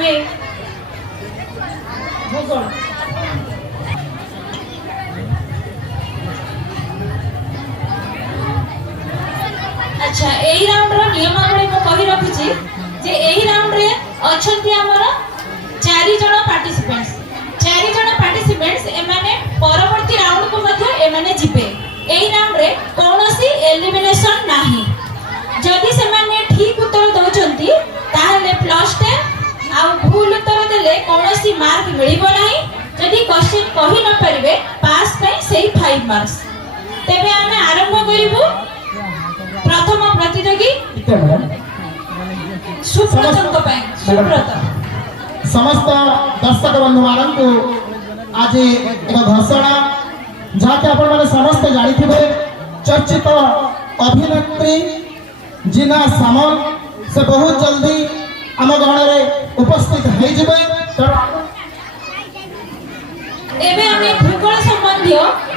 आमे भूगोल अच्छा एही राउंड रो नियमावली को कहि रखिछि जे एही राउंड रे अछंती हमर 4 जण पार्टिसिपेंट्स एमाने परवर्ती राउंड को मध्य एमाने जिबे एही राउंड रे कोनोसी एलिमिनेशन नाही जदि से माने ठीक उत्तर दउचंती ताहले +10 आ भूल उत्तर देले कोनोसी मार्क मिलिबो नाही जदि क्वेश्चन कहि न परिबे पास पई सेही 5 मार्क्स तेबे आमे आरंभ करिवु प्रथम प्रतियोगी सुब्रत समस्त दर्शक बंधु मान को आज एक घोषणा जहाँ आपण मैंने समस्त जानी चर्चित अभिनेत्री जिना सामल से बहुत जल्दी आम गहन में उपस्थित एबे आमे भूगोल संबंधी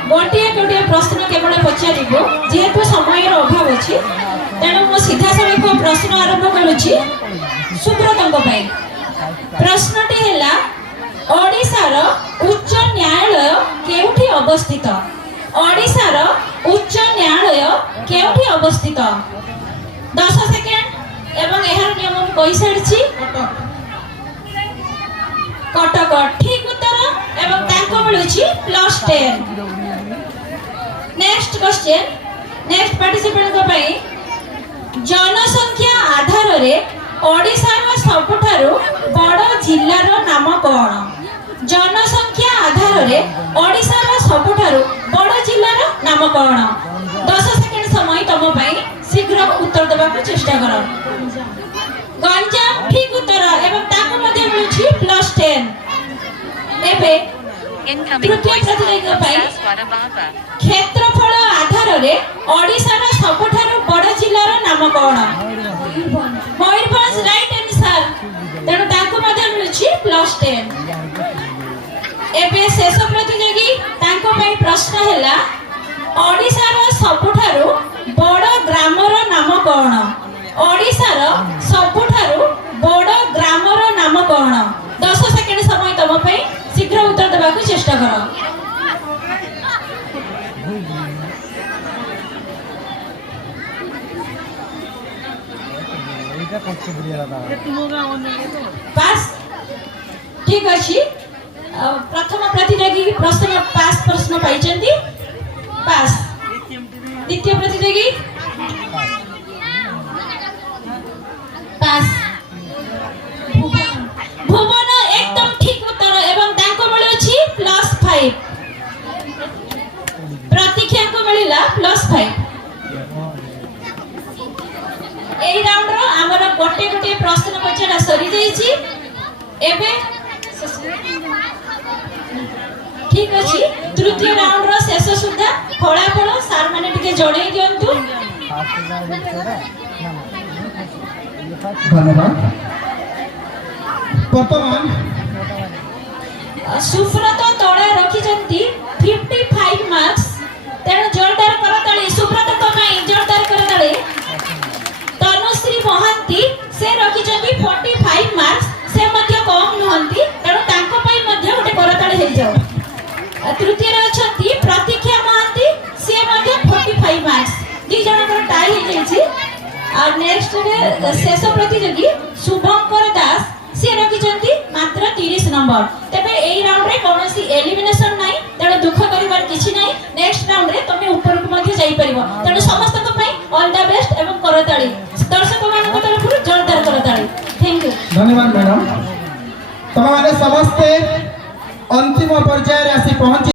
गोटे प्रश्न केवल पचारिबो जेहेतु समय अभाव अछि तेणु मो सीधा सड़क प्रश्न आरंभ करूछि सुब्रतंक पई प्रश्नटी हैला ओडिशार उच्च न्यायालय केउठी अवस्थित ओडिशार उच्च न्यायालय केउठी अवस्थित 10 सेकेंड एवं एहर नियम कहि सारछि कटक ठीक उत्तर एवं ताको मिलुछि +10 नेक्स्ट क्वेश्चन नेक्स्ट पार्टिसिपेंट को पई जनसंख्या आधार रे ओडिशार सबठारु बड़ जिल्लार नाम कोन जनसंख्या आधार रे ओडिशार सबठारु बड़ जिल्लार नाम कोन 10 सेकेंड समय तम पई शीघ्र उत्तर देबा को चेष्टा करो गंजाम ठीक उत्तर एवं ताको मध्ये मिलुछि +10 एबे तृतीय प्रतियोगी पई क्षेत्रफल आधार रे ओडिशार सबठारु बड़ जिल्लार नाम कोन मयूरभंज राइट आंसर तेणु ताको मध्ये मिलुछि +10 एबे शेष प्रतियोगी ताको पई प्रश्न हैला ओडिशार सबठारु बड़ ग्रामर नाम कोन ओडिशार सबठारु बड़ ग्रामर नाम कोन 10 सेकेंड समय तम पई शीघ्र उत्तर देबा को चेष्टा करो पास ठीक अछि प्रथम प्रतियोगी प्रश्न पास प्रश्न पाइचंती पास द्वितीय प्रतियोगी पास भुवन एकदम ठीक उत्तर एवं ताको मिलुछि +5 प्रतीक्षा को मिलिला +5 एही राउंड रो हमर गोटे प्रश्न पचरा सरी जाईछि एबे ठीक अछि तृतीय राउंड रो शेष सुद्धा फलाफल सार माने टिके जणै दियंतु धन्यवाद वर्तमान सुब्रत तळे रखिजंती 55 मार्क्स तेणु जोरदार करताली सुब्रत को पई जोरदार करताली तनुश्री महांती से रखिजंती 45 मार्क्स से मध्य कम नहंती तेणु तांको पई मध्य गोटे करताली हे जाऊ तृतीय रे अछंती प्रतीक्षा महांती से मध्य 45 मार्क्स दी जण को टाई हे जाईछि और नेक्स्ट रे शेष प्रतियोगी शुभंकर दास से रखिजंती मात्र 30 नंबर तबे एई राउंड रे कोनोसी एलिमिनेशन नाही तेणु दुख करिवार किछि नाही नेक्स्ट राउंड रे तमे ऊपर को मध्य जाई परिबो तेणु समस्त को पई ऑल द बेस्ट एवं करताली दर्शक मान तरफ जोरदार करताली थैंक यू धन्यवाद मैडम तमे माने समस्त अंतिम पर्याय रे आसी पहुंची